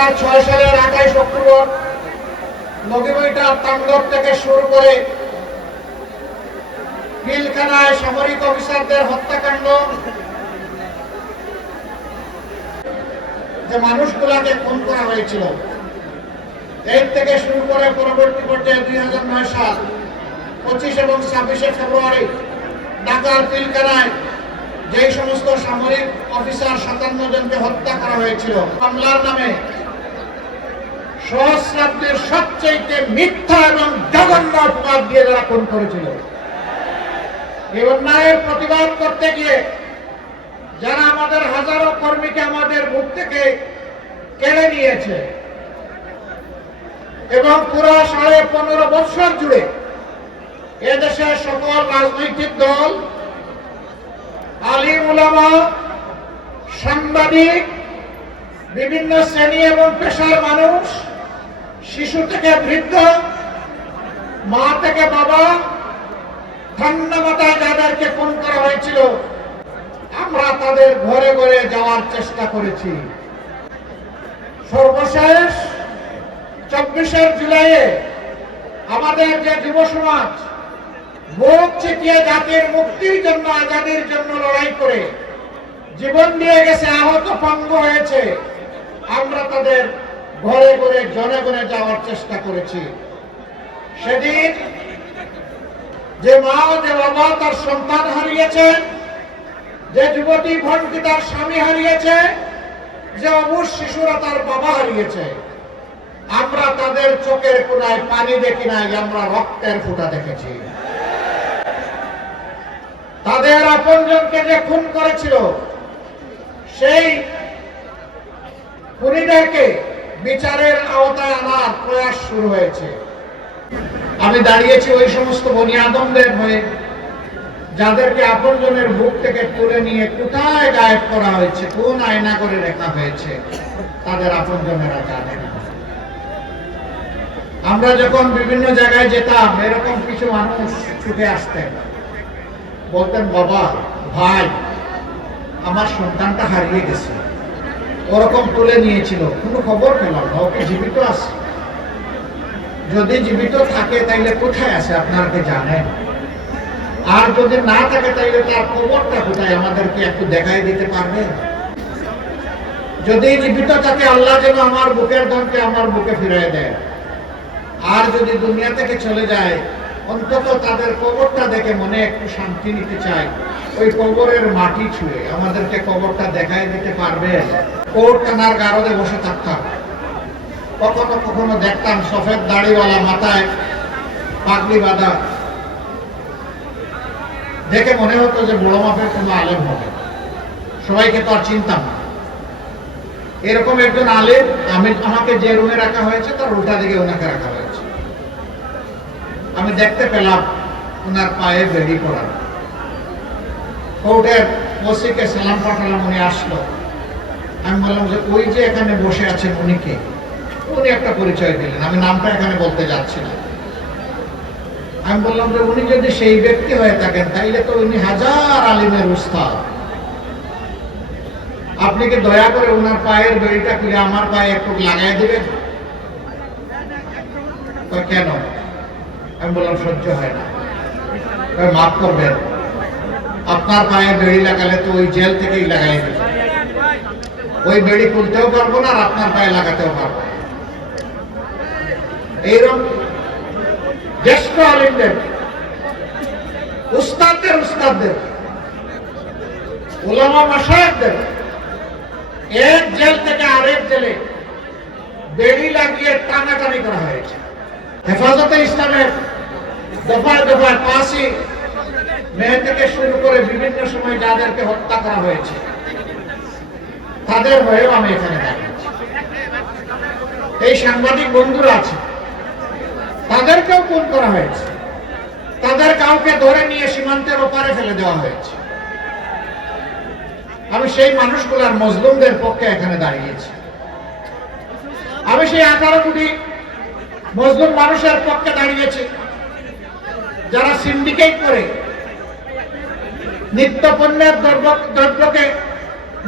2006 সালের 28 অক্টোবর নগীবইটা তাণ্ডব থেকে শুরু করে পিলখানায় সামরিক অফিসারদের হত্যাকাণ্ড, যে মানুষগুলাকে খুন করা হয়েছিল, এর থেকে শুরু করে পরবর্তী পর্যায়ে 2009 সাল 25 এবং 26 ফেব্রুয়ারি ঢাকার পিলখানায় যে সমস্ত সামরিক অফিসার 57 জনকে হত্যা করা হয়েছিল, মামলার নামে সহস্রাব্দের সবচেয়ে মিথ্যা এবং জঘন্য অপবাদ দিয়ে যারা খুন করেছিল, এই অন্যায়ের প্রতিবাদ করতে গিয়ে যারা আমাদের হাজারো কর্মীকে আমাদের বুক থেকে কেড়ে নিয়েছে এবং পুরো 15.5 বছর জুড়ে এদেশের সকল রাজনৈতিক দল, আলিম উলামা, সাংবাদিক, বিভিন্ন শ্রেণী এবং পেশার মানুষ, শিশু থেকে বৃদ্ধ, মা থেকে বাবা, ঠান্ডা মাথায় যাদেরকে খুন করা হয়েছিল, আমরা তাদের ঘরে ঘরে যাওয়ার চেষ্টা করেছি। সর্বশেষ 24 জুলাইয়ে আমাদের যে যুব সমাজ বুক চিতিয়ে জাতির মুক্তির জন্য, আজাদির জন্য লড়াই করে জীবন দিয়ে গেছে, আহত পঙ্গু হয়েছে, আমরা তাদের ঘরে ঘরে জনে জনে যাওয়ার চেষ্টা করেছি। সেদিন যে মা, যে বাবা তার সন্তান হারিয়েছেন, যে যুবতী ভন্টি তার স্বামী হারিয়েছে, যে অবুঝ শিশুরা তার বাবা হারিয়েছে, আমরা তাদের চোখের কোণায় পানি দেখি নাই, আমরা রক্তের ফোঁটা দেখেছি। তাদের আপনজনকে যে খুন করেছিল, সেই খুনিদেরকে বিচারের আওতায় আনার প্রয়াস শুরু হয়েছে। আমি দাঁড়িয়েছি ওই সমস্ত বনি আদমদের হয়ে যাদেরকে আপনজনের বুক থেকে তুলে নিয়ে কোথায় গায়েব করা হয়েছে, কোন আয়না করে রাখা হয়েছে, তাদের আপনজনেরা জানে না। আমরা যখন বিভিন্ন জায়গায় যেতাম, এরকম কিছু মানুষ ছুটে আসতেন, বলতেন, বাবা, ভাই, আমার সন্তানটা হারিয়ে গেছে, ওরকম তুলে নিয়েছিল, কোনো খবর পেলাম না, ওকে জীবিত আছে? যদি জীবিত থাকে তাইলে কোথায় আছে আপনারা কি জানেন? আর যদি না থাকে তাইলে তার খবরটা কোথায়, আমাদেরকে একটু দেখাই দিতে পারবেন? যদি জীবিত থাকে, আল্লাহ যেন আমার বুকের ধনকে আমার বুকে ফিরিয়ে দেয়। আর যদি দুনিয়া থেকে চলে যায়, অন্তত তাদের কবরটা দেখে মনে একটু শান্তি নিতে চাই। ওই কবরের মাটি ছুঁয়ে আমাদেরকে কবরটা দেখাই দিতে পারবে? কোট টানার গারদে বসে থাকতাম, কখনো কখনো দেখতাম সফেদ দাড়িওয়ালা, মাথায় পাগড়ি বাঁধা, দেখে মনে হতো যে বড় মাপের কোনো আলেম হবে। সবাইকে তো আর চিনতাম না। এরকম একজন আলেম, আমাকে যে রুমে রাখা হয়েছে তার উল্টা দিকে ওনাকে রাখা হয়েছে। আমি দেখতে পেলাম ওনার পায়ে বেড়ি পড়া। কোর্টের ওসিকে সালাম পাঠালাম, উনি আসলো। আমি বললাম যে ওই যে এখানে বসে আছেন উনি কে? উনি একটা পরিচয় দিলেন, আমি নামটা এখানে বলতে যাচ্ছি না। আমি বললাম যে উনি যদি সেই ব্যক্তি হয়ে থাকেন তাইলে তো উনি হাজার আলিমের উস্তাদ। আপনি কি দয়া করে ওনার পায়ের বেড়িটা খুলে আমার পায়ে একটু লাগাই দিবেন? কেন? আমি বললাম সহ্য হয় না। মাফ করবেন, আপনার পায়ে বেড়ি লাগালে তো ওই জেল থেকেই লাগাই দেবে। ওই বেড়ি খুলতেও পারবো না, আর আপনার পায়ে লাগাতেও পারবো না। এইরকম জ্যেষ্ঠ আলিমদের, উস্তাদদের, উলামা মাশায়েখদের এক জেল থেকে আরেক জেলে বেড়ি লাগিয়ে টানাটানি করা হয়েছে। হেফাজতে ইসলামের দফায় দফায় 5ই মে থেকে শুরু করে বিভিন্ন সময় যাদেরকে হত্যা করা হয়েছে, তাদের হয়েও আমি এখানে দাঁড়িয়েছি। এই সাংবাদিক বন্ধুরা আছে, তাদেরকেও খুন করা হয়েছে, তাদের কাউকে ধরে নিয়ে সীমান্তের ওপারে ফেলে দেওয়া হয়েছে। আমি সেই মানুষগুলার, মজলুমদের পক্ষে এখানে দাঁড়িয়েছি। আমি সেই 18 কোটি মজলুম মানুষের পক্ষে দাঁড়িয়েছি যারা সিন্ডিকেট করে নিত্য পণ্যের দ্রব্যকে,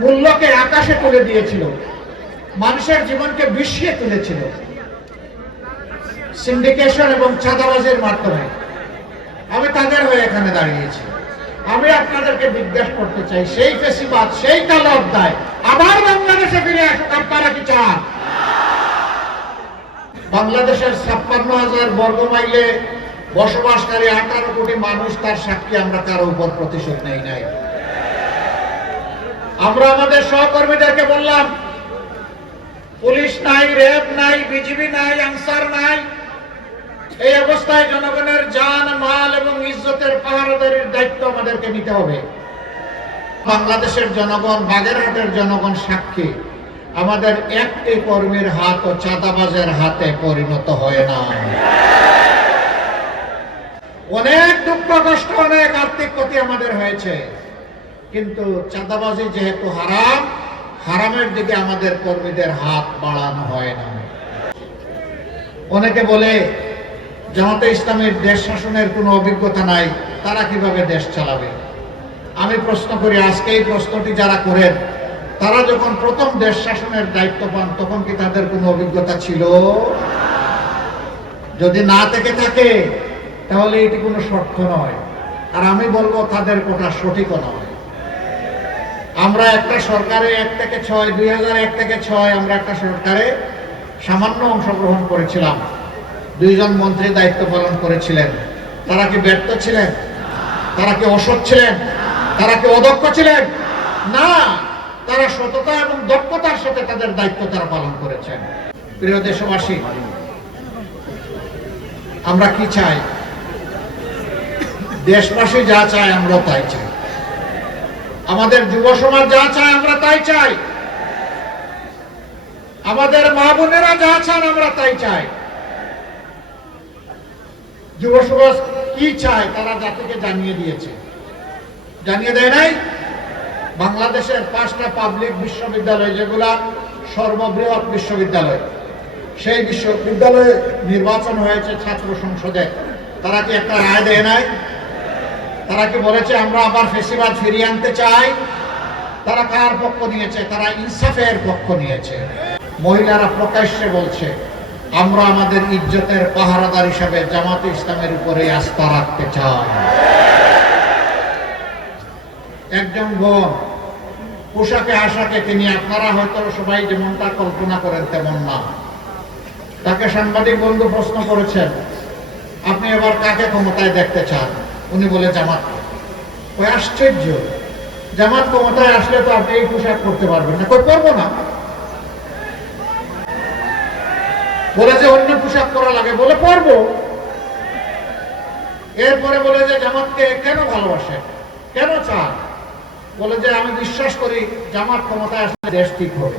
মূল্যকে আকাশে তুলে দিয়েছিল। মানুষের জীবনকে বিষিয়ে তুলেছিল সিন্ডিকেশন এবং চাঁদাবাজির মাধ্যমে। আমি তাদের হয়ে এখানে দাঁড়িয়েছি। আমি আপনাদেরকে জিজ্ঞাসা করতে চাই, সেই ফেসিবাদ, সেই কালো অধ্যায় আবার বাংলাদেশে ফিরে আসুক, আপনারা কি চান? বাংলাদেশের 56,000 বর্গ মাইলে বসবাসকারী 18 কোটি মানুষ, তার সাক্ষী আমরা কারো উপর প্রতিশোধ নেই নাই। আমরা আমাদের সহকর্মীদেরকে বললাম, পুলিশ নাই, র্যাব নাই, বিজিবি নাই, আনসার নাই, এই অবস্থায় জনগণের জান, মাল এবং ইজ্জতের পাহারাদারির দায়িত্ব আমাদেরকে নিতে হবে। বাংলাদেশের জনগণ, বাগেরহাটের জনগণ সাক্ষী, আমাদের একটি কর্মীর হাত ও চাঁদাবাজের হাতে পরিণত হয় না। অনেক দুঃখ কষ্ট, অনেক আর্থিক ক্ষতি আমাদের হয়েছে, কিন্তু চাঁদাবাজি যেহেতু হারাম, হারামের দিকে আমাদের কর্মীদের হাত বাড়ানো হয় না। অনেকে বলে জামাতে ইসলামের দেশ শাসনের কোনো অভিজ্ঞতা নাই, তারা কিভাবে দেশ চালাবে? আমি প্রশ্ন করি, আজকে এই প্রশ্নটি যারা করেন, তারা যখন প্রথম দেশ শাসনের দায়িত্ব পান, তখন কি তাদের কোনো অভিজ্ঞতা ছিল? যদি না থেকে থাকে, তাহলে এটি কোনো শর্ত নয়। আর আমি বলবো তাদের কোটা সঠিকও নয়। আমরা একটা সরকারে 1 থেকে 6, 2001 থেকে 6 আমরা একটা সরকারে সামান্য অংশগ্রহণ করেছিলাম। 2 জন মন্ত্রী দায়িত্ব পালন করেছিলেন। তারা কি ব্যর্থ ছিলেন? তারা কি অসৎ ছিলেন? তারা কি অদক্ষ ছিলেন? না, তারা সততা এবং দক্ষতার সাথে তাদের দায়িত্ব তারা পালন করেছেন। প্রিয় দেশবাসী, আমরা কি চাই? দেশবাসী যা চায় আমরা তাই চাই। আমাদের যুব সমাজ যা চায় আমরা তাই চাই। আমাদের মা বোনেরা যা চান আমরা তাই চাই। যুব সমাজ কি চায় তারা জাতিকে জানিয়ে দিয়েছে। জানিয়ে দেয় নাই? বাংলাদেশের 5টা পাবলিক বিশ্ববিদ্যালয়, যেগুলা সর্ববৃহৎ বিশ্ববিদ্যালয়, সেই বিশ্ববিদ্যালয়ে নির্বাচন হয়েছে ছাত্র সংসদে, তারা কি একটা রায় দেয় নাই? তারা কি বলেছে আমরা আবার ফেসিবাদ ফিরিয়ে আনতে চাই? তারা কার পক্ষ নিয়েছে? তারা ইনসাফের পক্ষ নিয়েছে। মহিলারা প্রকাশ্যে বলছে, আমরা আমাদের ইজ্জতের পাহারাদার হিসাবে জামাতে ইসলামের উপরে আস্থা রাখতে চাই। একজন বোন পোশাকে আশাকে, তিনি আপনারা হয়তো সবাই যেমনটা কল্পনা করেন তেমন না। তাকে সাংবাদিক বন্ধু প্রশ্ন করেছেন, আপনি এবার কাকে ক্ষমতায় দেখতে চান? উনি বলে জামাত। ওই আশ্চর্য, জামাত ক্ষমতায় আসলে তো আপনি এই পোশাক করতে পারবেন না। কই করবো না? বলে যে অন্য পোশাক করা লাগে, বলে পরবো। এরপরে বলে যে জামাতকে কেন ভালোবাসে, কেন চান? বলে যে আমি বিশ্বাস করি জামাত ক্ষমতায় আসলে দেশ ঠিক হবে।